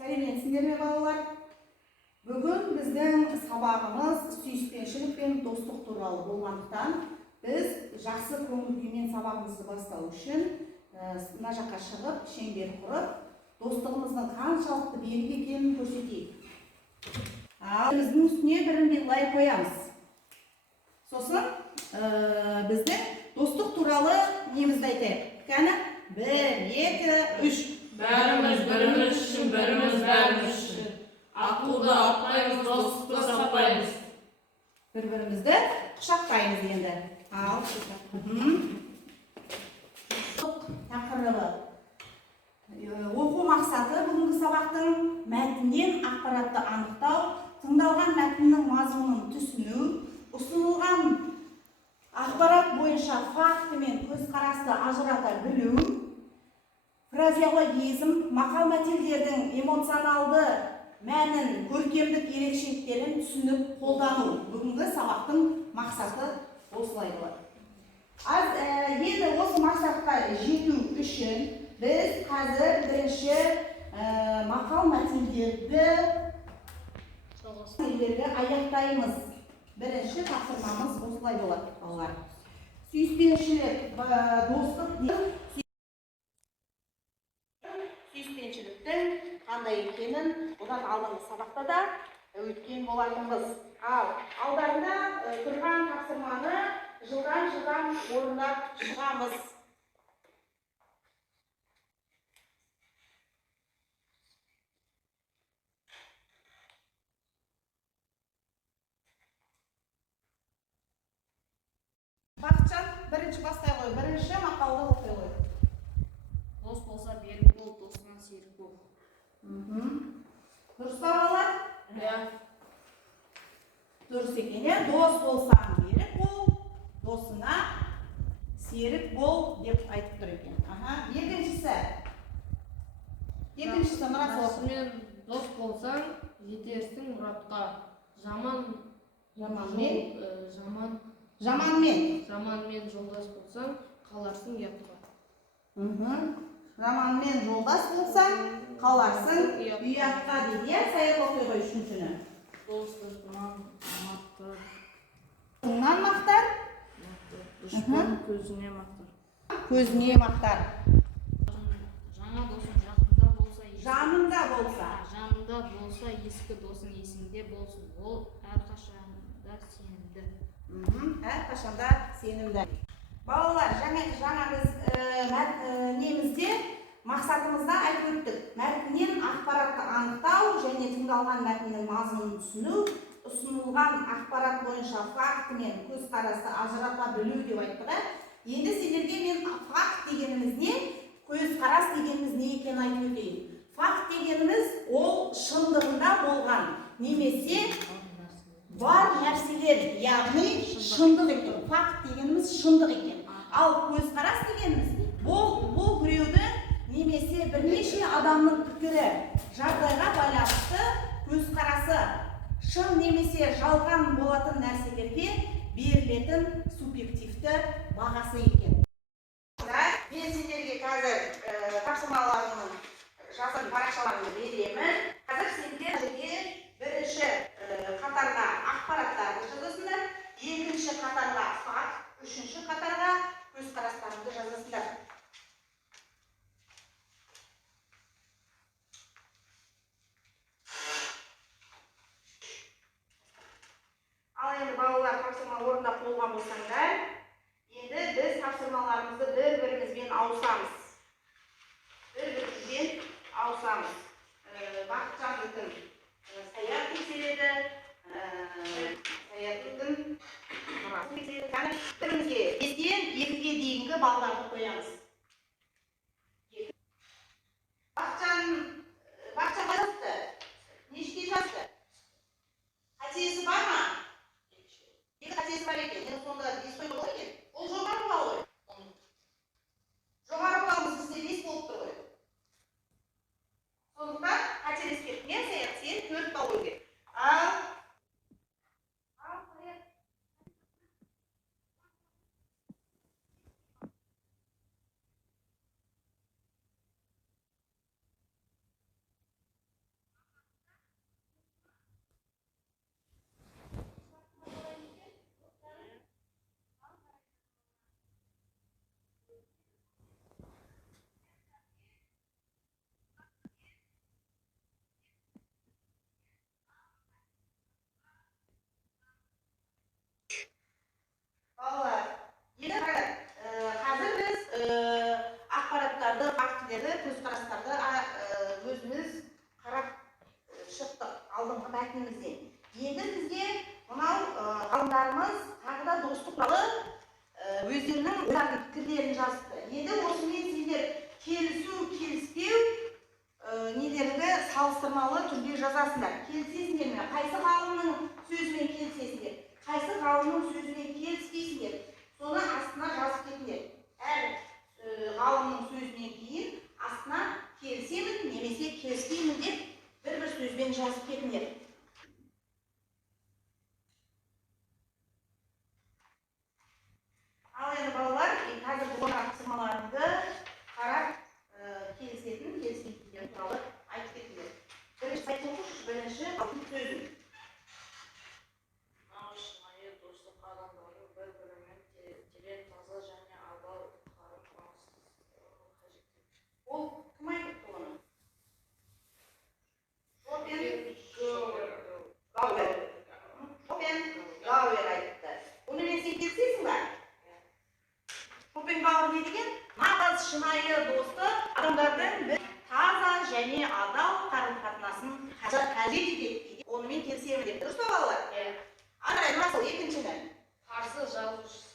Сәлеметсіңдер ме балалар? Бүгін біздің сабағымыз сүйіспеншілік пен достық туралы болғандықтан біз жақсы көңіл күймен сабағымызды бастау үшін мына жаққа шығып, шеңбер құрып, достығымыздың қаншалықты берік екенін көрсетейік. Біздің үстіне бірін белгілай қоямыз. Сосын біздің достық туралы немізді айтайық. Кәні 1, 2, 3. Бәріміз біріміз үшін, біріміз бәріміз үшін. Ақылды атпаймыз, достықты сатпаймыз. Бір-бірімізді құшақтаймыз енді. Ал, тақырыбы. Оқу мақсаты бүгінгі сабақтың мәтіннен ақпаратты анықтау, тыңдалған мәтіннің мазмұнын түсіну, ұсынылған ақпарат бойынша факті мен көзқарасты ажырата білу, фразеологизм, мақал-мәтелдердің эмоционалды мәнін, көркемдік ерекшеліктерін түсініп қолдану. Бүгінгі сабақтың мақсаты осылай болады. Енді осы мақсатқа жету үшін біз қазір бірінші мақал-мәтелдерді аяқтаймыз. Бірінші тапсырмамыз осылай болады, балалар. Сүйіспеншілік, достық, сүйіспеншіліктің қандай екенін одан алдыңғы сабақта да өткен болатынбыз. Ал алдарында тұрған тапсырманы жылдан орындап шығамыз. Бақытжан, бірінші бастай қой, бірінші мақалды оқи қой. Дос болса берік бол, досыңа серік бол. Дұрыс па балалар? Иә. Дұрыс екен, дос болсаң берік бол, досыңа серік бол деп айтып тұр екен. Екіншісі мұрат бол. Жақсымен дос болсаң, жетерсің мұратқа. Жаманмен жолдас болсаң, қаларсың ұятқа. Жаманмен жолдас болсаң, қаларсың ұятқа дейді. Саяқ оқи қой үшіншіні. Дос дұшпан мақтар. Дұшпан мақтар? Дұшпан көзіне мақтар. Көзіне мақтар. Жаңа досың жанында болса. Жанында болса, ескі досың есіңде болсын. Ол әрқашанда сенімді. Әрқашанда сенімді. Балалар, жаңа біз немізде мақсатымызда айтып өттік. Мәтіннен ақпаратты анықтау және тыңдалған мәтіннің мазмұнын түсіну, ұсынылған ақпарат бойынша факті мен көзқарасты ажырата білу деп айттық. Енді сендерге мен факт дегеніміз не, көзқарас дегеніміз не екенін айтып өтейін. Факт дегеніміз ол шындығында болған, немесе бар нәрселер, яғни шындық екен. Факт дегеніміз шындық екен. Ал көзқарас дегеніміз бұл біреудің немесе бірнеше адамның пікірі, жағдайға байланысты көзқарасы, шын немесе жалған болатын нәрселерге берілетін субъективті бағасы екен. Мен сендерге қазір тапсырмаларының жазған парақшаларını беремін. Қазір сендер бірінші қатарға ақпараттарды жазасыңдар, екінші қатарға факт, үшінші қатарға көзқарастарыңды жазасыңдар. Ал енді балалар тапсырма орындап болған болсаңдар, енді біз тапсырмаларымызды бір-бірімізбен ауысамыз. Бақытжандың саят тексереді, саяттың мұрасын тексереді. Бірімізге 5-тен 2-ге дейінгі балдарды қоямыз. Бақытжан жазды? Нешке жазды? Қатесі бар ма? Екі қатесі бар екен. Енді сонда 5 қой болады екен. Ол жоғары балл ғой. Жоғары баллымыз бізде 5 болып тұр ғой. Сондықтан қателескеткен саят сен 4 балл қою керек. мәтінімізден. Енді бізге мынау ғалымдарымыз тағы да достық туралы өздерінің ойларын, пікірлерін жазыпты. Енді осымен сендер келісу, келіспеу нелерді салыстырмалы түрде жазасыңдар. Келісесіңдер ме? Қайсы ғалымның сөзімен келісесіңдер? Қайсы ғалымның сөзімен келіспейсіңдер? Соны астына жазып кетіңдер. Әр ғалымның сөзінен кейін астына келісемін немесе келіспеймін деп бір сөзбен жазып кетіңдер. Ал енді балалар, қазір бұл тапсырмаларыңды қарап келісетін, келіспейтіндер туралы айтып кетіңдер. Бірінші сайт оқыш, бірінші алтын сөзін. Шынайы достық адамдары бір-бірімен терең, таза және адал қарым-қатынас қажет. Ол кім айтыпты оны? Шопенгауэр айтыпты. Онымен сен келісесің бе? Шопенгауэр не деген? Нағыз шынайы досты адамдардың бір таза және адал қарым-қатынасын қажет етеді дейді. Онымен келісемін деп. Дұрыс па балалар? Арай, насыл екіншіні? Парсы жазушысы